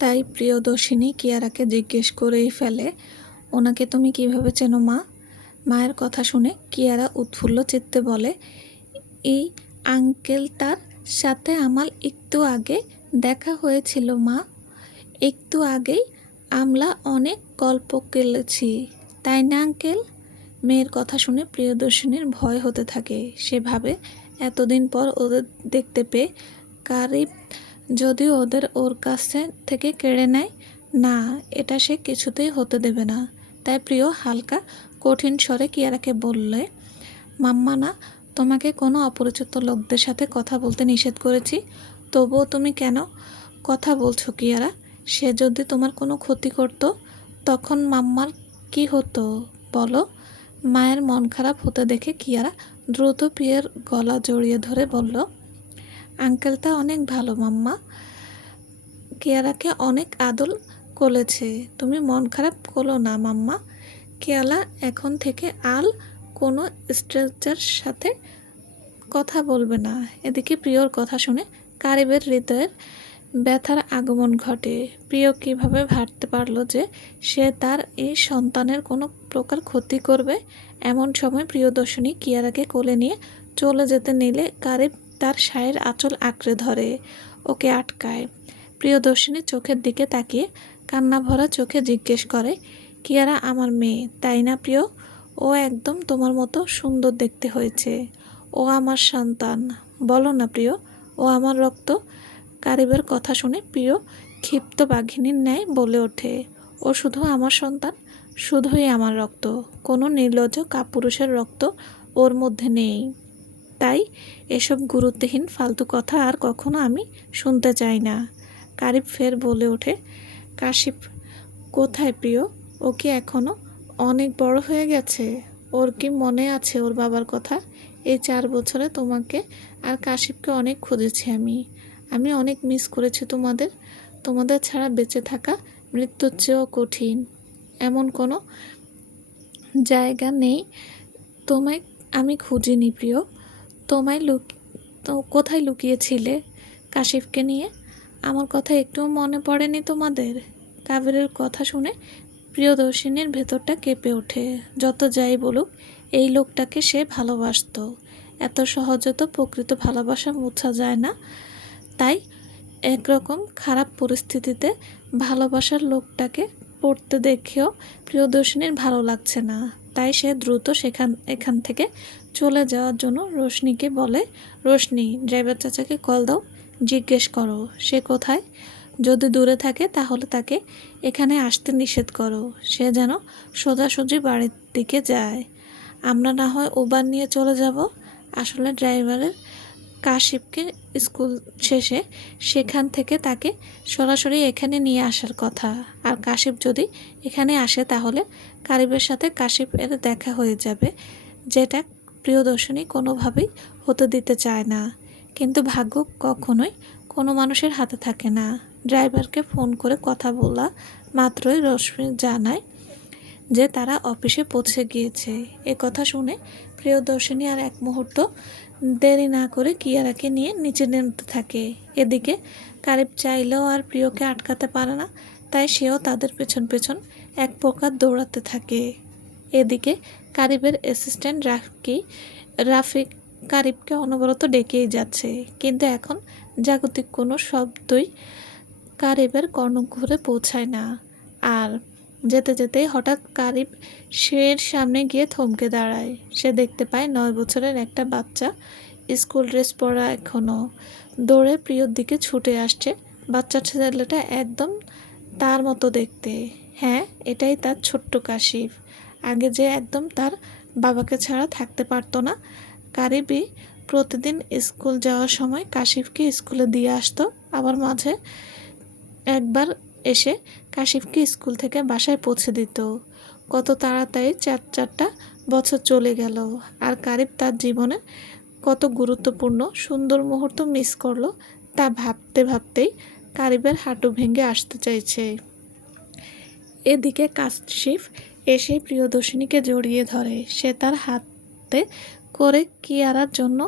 তাই প্রিয়দর্শিনী কিয়ারাকে জিজ্ঞেস করেই ফেলে, ওনাকে তুমি কিভাবে চেনো মা? মায়ের কথা শুনে কিয়ারা উৎফুল্ল চিত্তে বলে, এই আঙ্কেলটার সাথে আমার একটু আগে দেখা হয়েছিল মা। একটু আগেই আমরা অনেক গল্প কেলেছি, তাই না আঙ্কেল? মেয়ের কথা শুনে প্রিয়দর্শিনীর ভয় হতে থাকে। সে ভাবে এতদিন পর ওদের দেখতে পেয়ে কারিব যদি ওর কাছে থেকে কেড়ে নেয়, না, এটা সে কিছুতেই হতে দেবে না। তাই প্রিয় হালকা কঠিন স্বরে কিয়ারাকে বললে, মাম্মা না, তোমাকে কোনো অপরিচিত লোকদের সাথে কথা বলতে নিষেধ করেছি, তবুও তুমি কেন কথা বলছো কিয়ারা? সে যদি তোমার কোনো ক্ষতি করত, তখন মাম্মার কি হতো বলো? মায়ের মন খারাপ হতে দেখে কিয়ারা দ্রুত প্রিয়ের গলা জড়িয়ে ধরে বলল, আঙ্কেলটা অনেক ভালো মাম্মা, কিয়ারাকে অনেক আদর করেছে, তুমি মন খারাপ করো না মাম্মা। কিয়ারা এখন থেকে কোনো স্ট্রেঞ্জার সাথে কথা বলবে না। এদিকে প্রিয়র কথা শুনে কারিবের হৃদয়ের ব্যথার আগমন ঘটে। প্রিয় কিভাবে ভাবতে পারল যে সে তার এই সন্তানের কোনো প্রকার ক্ষতি করবে? এমন সময় প্রিয়দর্শিনী কিয়ারাকে কোলে নিয়ে চলে যেতে নিলে কারিব তার শায়ের আঁচল আঁকড়ে ধরে, ওকে আটকায়। প্রিয়দর্শিনী চোখের দিকে তাকিয়ে কান্না ভরা চোখে জিজ্ঞেস করে, কিয়ারা আমার মেয়ে, তাই না প্রিয়? ও একদম তোমার মতো সুন্দর দেখতে হয়েছে। ও আমার সন্তান, বলো না প্রিয়, ও আমার রক্ত। কারিবের কথা শুনে প্রিয় ক্ষিপ্ত বাঘিনীর ন্যায় বলে ওঠে, ও শুধু আমার সন্তান, শুধুই আমার রক্ত, কোনো নির্লজ্জ কাপুরুষের রক্ত ওর মধ্যে নেই। তাই এসব গুরুত্বহীন ফালতু কথা আর কখনো আমি শুনতে চাই না। কারিব ফের বলে ওঠে, কাশিফ কোথায় প্রিয়? ও কি এখনো অনেক বড় হয়ে গেছে? ওর কি মনে আছে ওর বাবার কথা? এই 4 বছরে তোমাকে আর কাশিফকে অনেক খুঁজেছি আমি অনেক মিস করেছি তোমাদের ছাড়া বেঁচে থাকা মৃত্যুর চেয়েও কঠিন। এমন কোনো জায়গা নেই তোমায় আমি খুঁজিনি প্রিয়। তো কোথায় লুকিয়েছিলে কাশিফকে নিয়ে? আমার কথা একটুও মনে পড়েনি তোমাদের? কাবেরের কথা শুনে প্রিয়দর্শিনীর ভেতরটা কেঁপে ওঠে। যত যাই বলুক, এই লোকটাকে সে ভালোবাসত। এত সহজে তো প্রকৃত ভালোবাসা মোছা যায় না। তাই একরকম খারাপ পরিস্থিতিতে ভালোবাসার লোকটাকে পড়তে দেখেও প্রিয়দর্শিনীর ভালো লাগছে না। তাই সে দ্রুত এখান থেকে চলে যাওয়ার জন্য রোশনিকে বলে, রোশনি, ড্রাইভার চাচাকে কল দাও, জিজ্ঞেস করো সে কোথায়। যদি দূরে থাকে তাহলে তাকে এখানে আসতে নিষেধ করো, সে যেন সোজাসুজি বাড়ির দিকে যায়। আমরা না হয় উবার নিয়ে চলে যাব। আসলে ড্রাইভারের কাশিফকে স্কুল শেষে সেখান থেকে তাকে সরাসরি এখানে নিয়ে আসার কথা। আর কাশিফ যদি এখানে আসে তাহলে কারিবের সাথে কাশিফের দেখা হয়ে যাবে, যেটা প্রিয়দর্শিনী কোনোভাবেই হতে দিতে চায় না। কিন্তু ভাগ্য কখনোই কোনো মানুষের হাতে থাকে না। ড্রাইভারকে ফোন করে কথা বলা মাত্রই রশ্মি জানায় যে তারা অফিসে পৌঁছে গিয়েছে। এ কথা শুনে প্রিয়দর্শিনী আর এক মুহূর্ত দেরি না করে কিয়ারাকে নিয়ে নিচে নামতে থাকে। এদিকে কারিব চাইলেও আর প্রিয়কে আটকাতে পারে না, তাই সেও তাদের পেছন পেছন এক প্রকার দৌড়াতে থাকে। এদিকে কারিবের অ্যাসিস্ট্যান্ট রাফিক কারিবকে অনবরত ডেকেই যাচ্ছে, কিন্তু এখন জাগতিক কোনো শব্দই কারিবের কর্ণকুহরে পৌঁছায় না। আর যেতে যেতেই হঠাৎ কারিব সের সামনে গিয়ে থমকে দাঁড়ায়। সে দেখতে পায় 9 বছরের একটা বাচ্চা, স্কুল ড্রেস পরা, এখনও দৌড়ে প্রিয়র দিকে ছুটে আসছে। বাচ্চা ছেলেটা একদম তার মতো দেখতে। হ্যাঁ, এটাই তার ছোট্ট কাশিফ। আগে যে একদম তার বাবাকে ছাড়া থাকতে পারতো না। কারিবই প্রতিদিন স্কুল যাওয়ার সময় কাশিফকে স্কুলে দিয়ে আসতো, আবার মাঝে একবার এসে কাশিফকে স্কুল থেকে বাসায় পৌঁছে দিত। কত তাড়াতাড়ি 4টা বছর চলে গেল। আর কারিব তার জীবনে কত গুরুত্বপূর্ণ সুন্দর মুহূর্ত মিস করলো, তা ভাবতে ভাবতেই কারিবের হাঁটু ভেঙে আসতে চাইছে। এদিকে কাশিফ এসে প্রিয়দর্শিনীকে জড়িয়ে ধরে। সে তার হাতে করে কিয়ারার জন্য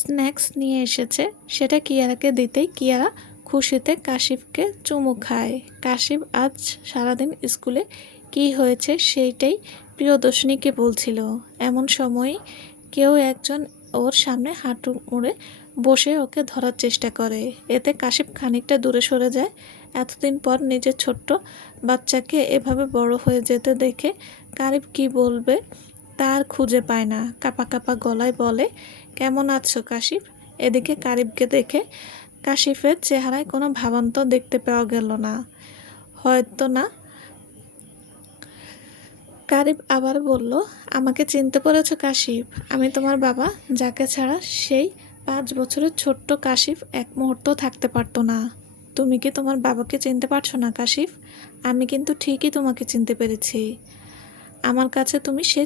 স্ন্যাক্স নিয়ে এসেছে, সেটা কিয়ারাকে দিতেই কিয়ারা খুশিতে কাশিফকে চুমু খায়। কাশিফ আজ সারাদিন স্কুলে কী হয়েছে সেইটাই প্রিয়দর্শিনীকে বলছিল। এমন সময় কেউ একজন ওর সামনে হাঁটু মুড়ে বসে ওকে ধরার চেষ্টা করে। এতে কাশিফ খানিকটা দূরে সরে যায়। এতদিন পর নিজের ছোট্ট বাচ্চাকে এভাবে বড় হয়ে যেতে দেখে কারিব কি বলবে তার খুঁজে পায় না। কাঁপা কাঁপা গলায় বলে, কেমন আছো কাশিফ? এদিকে কারিবকে দেখে কাশিফের চেহারায় কোনো ভাবান্তর দেখতে পাওয়া গেল না। হয়তো না। কারিব আবার বলল, আমাকে চিনতে পেরেছো কাশিফ? আমি তোমার বাবা, যাকে ছাড়া সেই 5 বছরের ছোট্ট কাশিফ এক মুহূর্ত থাকতে পারতো না। তুমি কি তোমার বাবাকে চিনতে পারছো না কাশিফ? আমি কিন্তু ঠিকই তোমাকে চিনতে পেরেছি। আমার কাছে তুমি সে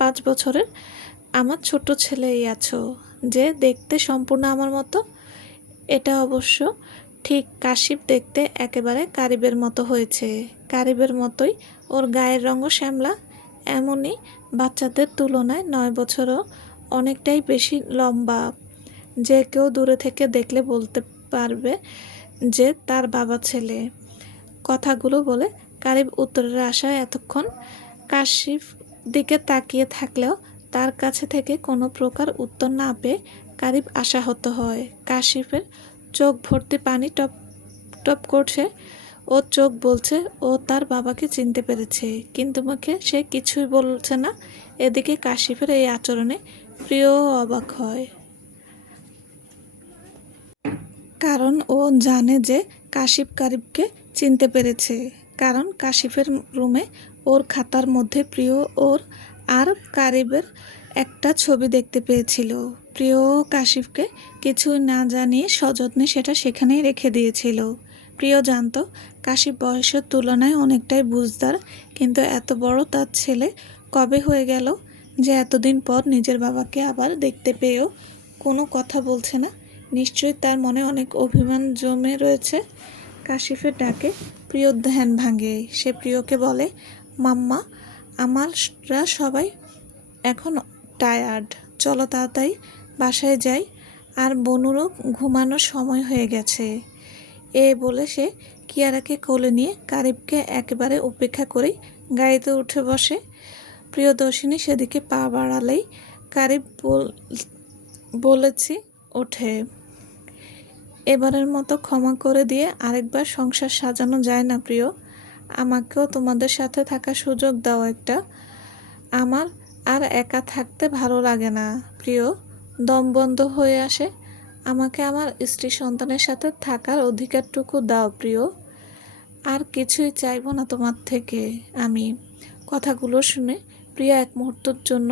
5 বছরের আমার ছোট ছেলেই আছো, যে দেখতে সম্পূর্ণ আমার মতো। এটা অবশ্য ঠিক, কাশিফ দেখতে একেবারে কারিবের মতো হয়েছে। কারিবের মতোই ওর গায়ের রঙও শ্যামলা। এমনই বাচ্চাদের তুলনায় 9 বছরও অনেকটাই বেশি লম্বা। যে কেউ দূরে থেকে দেখলে বলতে পারবে যে তার বাবা ছেলে। কথাগুলো বলে কারিব উত্তরের আশায় এতক্ষণ কাশিফ দিকে তাকিয়ে থাকলেও তার কাছে থেকে কোনো প্রকার উত্তর না পেয়ে কারিব আশাহত হয়। কাশিফের চোখ ভর্তি পানি টপ টপ করছে। ওর চোখ বলছে ও তার বাবাকে চিনতে পেরেছে, কিন্তু মুখে সে কিছুই বলছে না। এদিকে কাশিফের এই আচরণে প্রিয় অবাক হয়, কারণ ও জানে যে কাশিফ কারিবকে চিনতে পেরেছে। কারণ কাশিফের রুমে ওর খাতার মধ্যে প্রিয় ওর আর কারিবের একটা ছবি দেখতে পেয়েছিল। প্রিয় কাশিফকে কিছুই না জানিয়ে সযত্নে সেটা সেখানেই রেখে দিয়েছিল। প্রিয় জানতো কাশিফ বয়সের তুলনায় অনেকটাই বুঝদার, কিন্তু এত বড় তার ছেলে কবে হয়ে গেল যে এতদিন পর নিজের বাবাকে আবার দেখতে পেয়েও কোনো কথা বলছে না। নিশ্চয়ই তার মনে অনেক অভিমান জমে রয়েছে। কাশিফের ডাকে প্রিয় ধ্যান ভাঙে। সে প্রিয়কে বলে, মাম্মা, আমরা সবাই এখন টায়ার্ড, চলো তাড়াতাড়ি বাসায় যাই, আর বনুরও ঘুমানোর সময় হয়ে গেছে। বলে সে কিয়ারাকে কোলে নিয়ে কারিবকে একেবারে উপেক্ষা করেই গাড়িতে উঠে বসে। প্রিয়দর্শিনী সেদিকে পা বাড়ালেই কারিব বলেছি ওঠে, এবারের মতো ক্ষমা করে দিয়ে আরেকবার সংসার সাজানো যায় না প্রিয়? আমাকেও তোমাদের সাথে থাকার সুযোগ দাও একটা। আমার আর একা থাকতে ভালো লাগে না প্রিয়, দম বন্ধ হয়ে আসে। আমাকে আমার স্ত্রী সন্তানের সাথে থাকার অধিকারটুকু দাও প্রিয়। আর কিছুই চাইবো না তোমার থেকে আমি। কথাগুলো শুনে প্রিয়া এক মুহূর্তের জন্য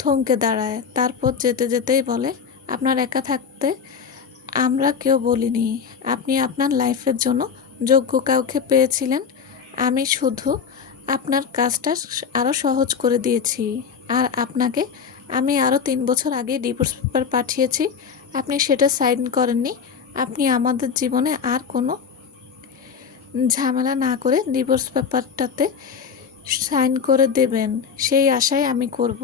থমকে দাঁড়ায়। তারপর যেতে যেতেই বলে, আপনার একা থাকতে আমরা কেউ বলিনি। আপনি আপনার লাইফের জন্য যোগ্য কাউকে পেয়েছিলেন। আমি শুধু আপনার কাজটা আরও সহজ করে দিয়েছি। আর আপনাকে আমি আরও 3 বছর আগে ডিভোর্স পেপার পাঠিয়েছি, আপনি সেটা সাইন করেননি। আপনি আমাদের জীবনে আর কোনো ঝামেলা না করে ডিভোর্স পেপারটাতে সাইন করে দেবেন, সেই আশায় আমি করব।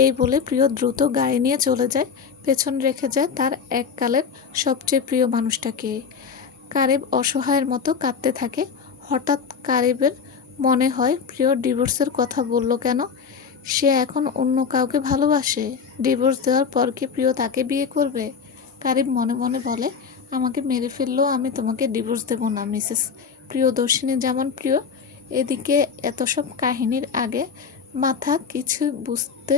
এই বলে প্রিয় দ্রুত গাড়ি নিয়ে চলে যায়, পেছন রেখে যায় তার এককালের সবচেয়ে প্রিয় মানুষটাকে। কারিব অসহায়ের মতো কাঁদতে থাকে। হঠাৎ কারিবের মনে হয় প্রিয় ডিভোর্সের কথা বলল কেন? সে এখন অন্য কাউকে ভালোবাসে? ডিভোর্স দেওয়ার পর কি প্রিয় তাকে বিয়ে করবে? কারিব মনে মনে বলে, আমাকে মেরে ফেললেও আমি তোমাকে ডিভোর্স দেব না মিসেস প্রিয়দর্শিনী যেমন প্রিয়। এদিকে এত সব কাহিনীর আগে মাথা কিছু বুঝতে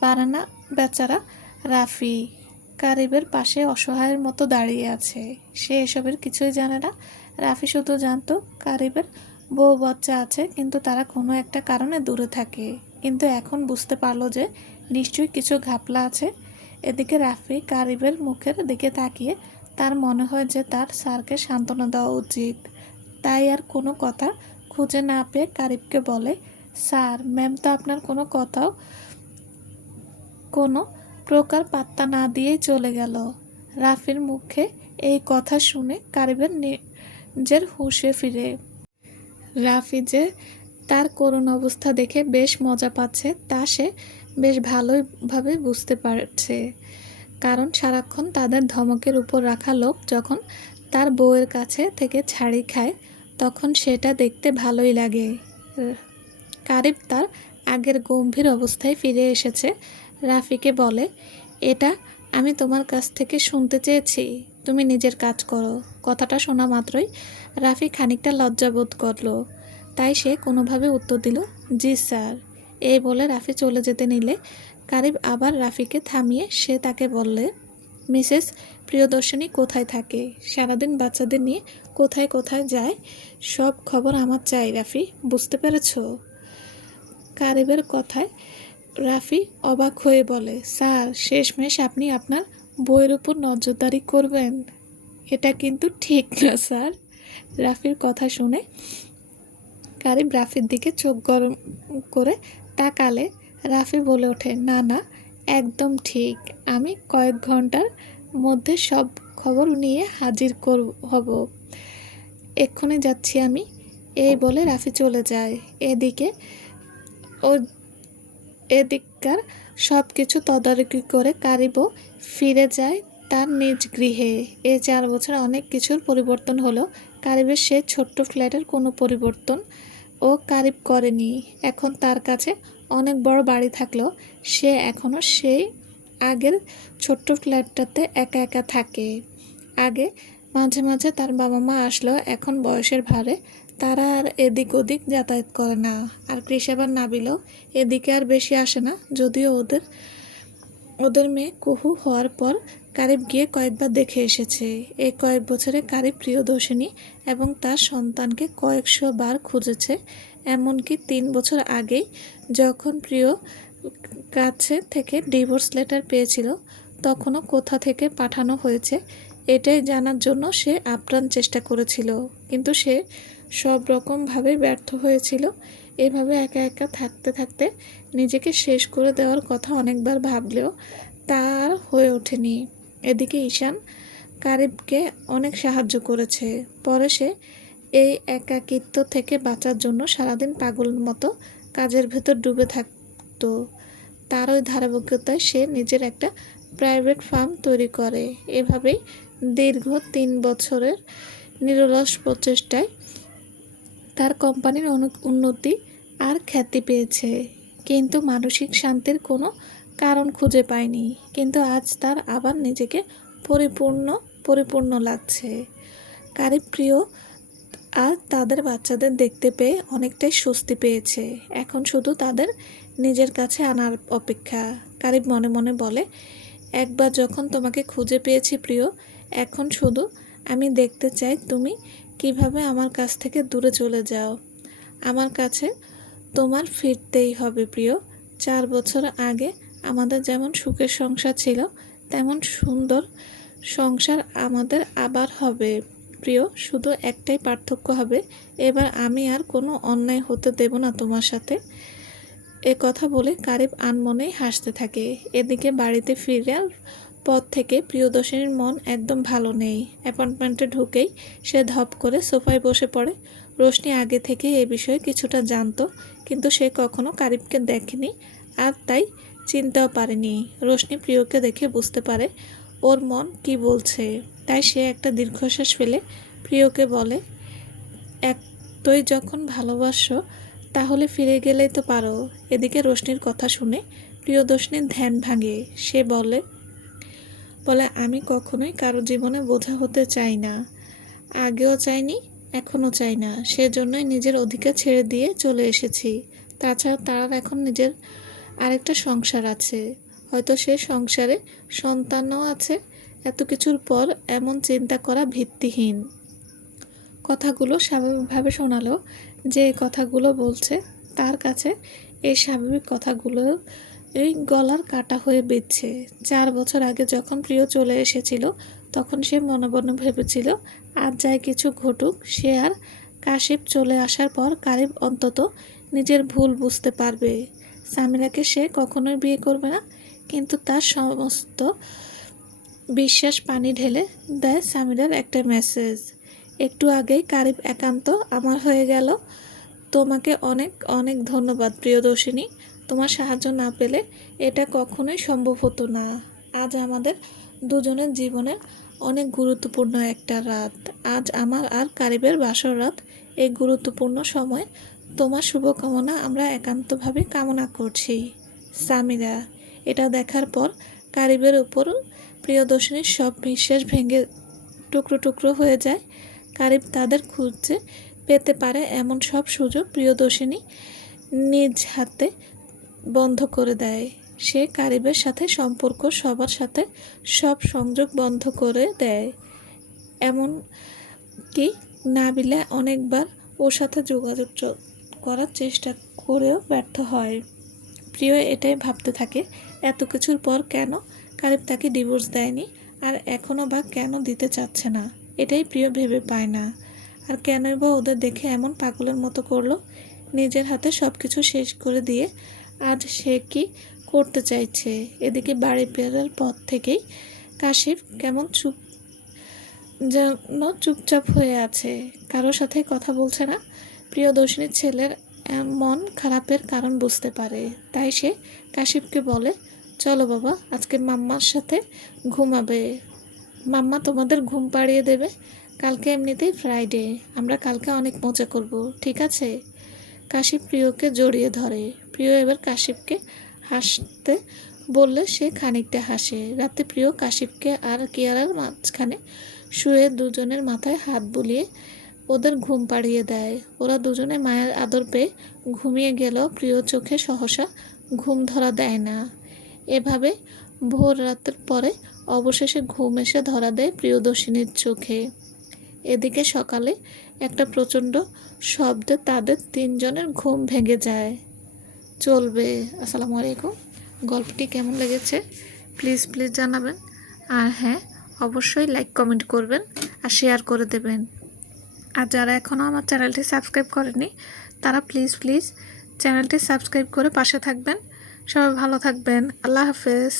পারে না বেচারা রাফি। কারিবের পাশে অসহায়ের মতো দাঁড়িয়ে আছে। সে এসবের কিছুই জানে না। রাফি শুধু জানতো কারিবের বউ বাচ্চা আছে, কিন্তু তারা কোনো একটা কারণে দূরে থাকে। কিন্তু এখন বুঝতে পারলো যে নিশ্চয়ই কিছু ঘাপলা আছে। এদিকে রাফি কারিবের মুখের দিকে তাকিয়ে তার মনে হয় যে তার স্যারকে সান্ত্বনা দেওয়া উচিত। তাই আর কোনো কথা খুঁজে না পেয়ে কারিবকে বলে, স্যার, ম্যাম তো আপনার কোনো কথাও কোনো প্রকার পাত্তা না দিয়েই চলে গেল। রাফির মুখে এই কথা শুনে কারিবের নিজের হুঁশে ফিরে। রাফি যে তার করুণ অবস্থা দেখে বেশ মজা পাচ্ছে তা সে বেশ ভালোইভাবে বুঝতে পারছে। কারণ সারাক্ষণ তাদের ধমকের উপর রাখা লোক যখন তার বউয়ের কাছে থেকে ছাড়ি খায় তখন সেটা দেখতে ভালোই লাগে। কারিব তার আগের গম্ভীর অবস্থায় ফিরে এসেছে। রাফিকে বলে, এটা আমি তোমার কাছ থেকে শুনতে চেয়েছি, তুমি নিজের কাজ করো। কথাটা শোনা মাত্রই রাফি খানিকটা লজ্জাবোধ করলো, তাই সে কোনোভাবে উত্তর দিল, জি স্যার। এই বলে রাফি চলে যেতে নিলে কারিব আবার রাফিকে থামিয়ে সে তাকে বললে, মিসেস প্রিয়দর্শিনী কোথায় থাকে, সারাদিন বাচ্চাদের নিয়ে কোথায় কোথায় যায়, সব খবর আমার চাই রাফি, বুঝতে পেরেছ? কারিবের কথায় রাফি অবাক হয়ে বলে, স্যার শেষমেশ আপনি আপনার বইয়ের উপর নজরদারি করবেন? এটা কিন্তু ঠিক না স্যার। রাফির কথা শুনে কারিব রাফির দিকে চোখ গরম করে তাকালে রাফি বলে ওঠে, না না, একদম ঠিক, আমি কয়েক ঘন্টার মধ্যে সব খবর নিয়ে হাজির হব, এক্ষুনি যাচ্ছি আমি। এই বলে রাফি চলে যায়। ও এদিককার সব কিছু তদারকি করে কারিবও ফিরে যায় তার নিজ গৃহে। এই 4 বছর অনেক কিছুর পরিবর্তন হলো, কারিবের সে ছোট্ট ফ্ল্যাটের কোনো পরিবর্তন ও কারিব করেনি। এখন তার কাছে অনেক বড় বাড়ি থাকলেও সে এখনও সেই আগের ছোট্ট ফ্ল্যাটটাতে একা একা থাকে। আগে মাঝে মাঝে তার বাবা মা আসলেও এখন বয়সের ভারে তারা আর এদিক ওদিক যাতায়াত করে না। আর কৃষাবার নাবিলও এদিকে আর বেশি আসে না, যদিও ওদের মেয়ে কুহু হওয়ার পর কারিব গিয়ে কয়েকবার দেখে এসেছে। এই কয়েক বছরে কারিব প্রিয়দর্শিনী এবং তার সন্তানকে কয়েকশো বার খুঁজেছে। এমনকি 3 বছর আগেই যখন প্রিয় কাছে থেকে ডিভোর্স লেটার পেয়েছিল তখনও কোথা থেকে পাঠানো হয়েছে এটাই জানার জন্য সে আপ্রাণ চেষ্টা করেছিল, কিন্তু সে সব রকমভাবে ব্যর্থ হয়েছিল। এভাবে একা একা থাকতে থাকতে নিজেকে শেষ করে দেওয়ার কথা অনেকবার ভাবলেও তার হয়ে ওঠেনি। এদিকে ঈশান কারিবকে অনেক সাহায্য করেছে। পরে সে এই একাকিত্ব থেকে বাঁচার জন্য সারাদিন পাগলের মতো কাজের ভেতর ডুবে থাকতো। তার ওই ধারাবাহিকতায় সে নিজের একটা প্রাইভেট ফার্ম তৈরি করে। এভাবেই দীর্ঘ 3 বছরের নিরলস প্রচেষ্টায় তার কোম্পানির উন্নতি আর খ্যাতি পেয়েছে, কিন্তু মানসিক শান্তির কোনো কারণ খুঁজে পায়নি। কিন্তু আজ তার আবার নিজেকে পরিপূর্ণ লাগছে। কারিব প্রিয় আর তাদের বাচ্চাদের দেখতে পেয়ে অনেকটাই স্বস্তি পেয়েছে। এখন শুধু তাদের নিজের কাছে আনার অপেক্ষা। কারিব মনে মনে বলে, একবার যখন তোমাকে খুঁজে পেয়েছি প্রিয়, এখন শুধু আমি দেখতে চাই তুমি কিভাবে আমার কাছ থেকে দূরে চলে যাও। আমার কাছে তোমার ফিরতেই হবে প্রিয়। 4 বছর আগে আমাদের যেমন সুখের সংসার ছিল তেমন সুন্দর সংসার আমাদের আবার হবে প্রিয়। শুধু একটাই পার্থক্য হবে, এবার আমি আর কোনো অন্যায় হতে দেব না তোমার সাথে। এ কথা বলে কারিব আনমনেই হাসতে থাকে। এদিকে বাড়িতে ফিরার পর থেকে প্রিয়দর্শিনীর মন একদম ভালো নেই। অ্যাপার্টমেন্টে ঢুকেই সে ধপ করে সোফায় বসে পড়ে। রোশনি আগে থেকে এ বিষয়ে কিছুটা জানতো, কিন্তু সে কখনো কারিবকে দেখেনি আর তাই চিনতেও পারেনি। রোশনি প্রিয়কে দেখে বুঝতে পারে ওর মন কি বলছে, তাই সে একটা দীর্ঘশ্বাস ফেলে প্রিয়কে বলে, এতই যখন ভালোবাসো তাহলে ফিরে গেলেই তো পারো। এদিকে রোশনির কথা শুনে প্রিয়দর্শিনীর ধ্যান ভাঙে। সে বলে, আমি কখনোই কারো জীবনে বোঝা হতে চাই না, আগেও চাইনি, এখনও চাই না। সেজন্যই নিজের অধিকার ছেড়ে দিয়ে চলে এসেছি। তাছাড়া তার এখন নিজের আরেকটা সংসার আছে, হয়তো সে সংসারে সন্তানও আছে। এত কিছুর পর এমন চিন্তা করা ভিত্তিহীন। কথাগুলো স্বাভাবিকভাবে শোনালো, যে কথাগুলো বলছে তার কাছে এই স্বাভাবিক কথাগুলো এই গলার কাটা হয়ে বিঁধছে। 4 বছর আগে যখন প্রিয় চলে এসেছিল তখন সে মনে মনে ভেবেছিল আজ যাই কিছু ঘটুক, সে আর কাশিপ চলে আসার পর কারিব অন্তত নিজের ভুল বুঝতে পারবে। সামিরাকে সে কখনোই বিয়ে করবে না, কিন্তু তার সমস্ত বিশ্বাস পানি ঢেলে দেয় সামিরার একটা মেসেজ। একটু আগেই কারিব একান্ত আমার হয়ে গেল। তোমাকে অনেক অনেক ধন্যবাদ প্রিয়দর্শিনী, তোমার সাহায্য না পেলে এটা কখনোই সম্ভব হতো না। আজ আমাদের দুজনের জীবনের অনেক গুরুত্বপূর্ণ একটা রাত। আজ আমার আর কারিবের বাসর রাত। এই গুরুত্বপূর্ণ সময় তোমার শুভকামনা আমরা একান্তভাবে কামনা করছি। সামিরা। এটা দেখার পর কারিবের উপর প্রিয়দর্শিনীর সব বিশ্বাস ভেঙে টুকরো টুকরো হয়ে যায়। কারিব তাদের খুঁজে পেতে পারে এমন সব সুযোগ প্রিয়দর্শিনী নিজ হাতে বন্ধ করে দেয়। সে কারিবের সাথে সম্পর্ক সবার সাথে সব সংযোগ বন্ধ করে দেয়। এমন কি নাবিলা অনেকবার ওর সাথে যোগাযোগ করার চেষ্টা করেও ব্যর্থ হয়। প্রিয় এটাই ভাবতে থাকে, এত কিছুর পর কেন কারিব তাকে ডিভোর্স দেয়নি, আর এখনও বা কেন দিতে চাচ্ছে না। এটাই প্রিয় ভেবে পায় না। আর কেনই বা ওদের দেখে এমন পাগলের মতো করলো। নিজের হাতে সব কিছু শেষ করে দিয়ে আজ সে কি করতে চাইছে। এদিকে বাড়ি ফেরার পর থেকেই কাশিফ কেমন যেন চুপচাপ হয়ে আছে, কারোর সাথে কথা বলছে না। প্রিয়দর্শিনীর ছেলের মন খারাপের কারণ বুঝতে পারে, তাই সে কাশিফকে বলে, চলো বাবা, আজকে মাম্মার সাথে ঘুমাবে। মাম্মা তোমাদের ঘুম পাড়িয়ে দেবে। কালকে এমনিতেই ফ্রাইডে, আমরা কালকে অনেক মজা করব, ঠিক আছে? কাশিফ প্রিয়কে জড়িয়ে ধরে। প্রিয় এবার কাশিফকে হাসতে বললে সে খানিকটা হাসে। রাতে প্রিয় কাশিফকে আর কিয়ারার মাঝখানে শুয়ে দুজনের মাথায় হাত বুলিয়ে ওদের ঘুম পাড়িয়ে দেয়। ওরা দুজনে মায়ের আদর পেয়ে ঘুমিয়ে গেলেও প্রিয় চোখে সহসা ঘুম ধরা দেয় না। এভাবে ভোর রাতের পরে অবশেষে ঘুম এসে ধরা দেয় প্রিয়দর্শিনীর চোখে। এদিকে সকালে একটা প্রচণ্ড শব্দে তাদের তিনজনের ঘুম ভেঙে যায়। চলবে। আসসালামু আলাইকুম। গল্পটি কেমন লেগেছে প্লিজ জানাবেন। আর হ্যাঁ, অবশ্যই লাইক কমেন্ট করবেন আর শেয়ার করে দেবেন। আর যারা এখনও আমার চ্যানেলটি সাবস্ক্রাইব করেনি তারা প্লিজ চ্যানেলটি সাবস্ক্রাইব করে পাশে থাকবেন। সবাই ভালো থাকবেন। আল্লাহ হাফেজ।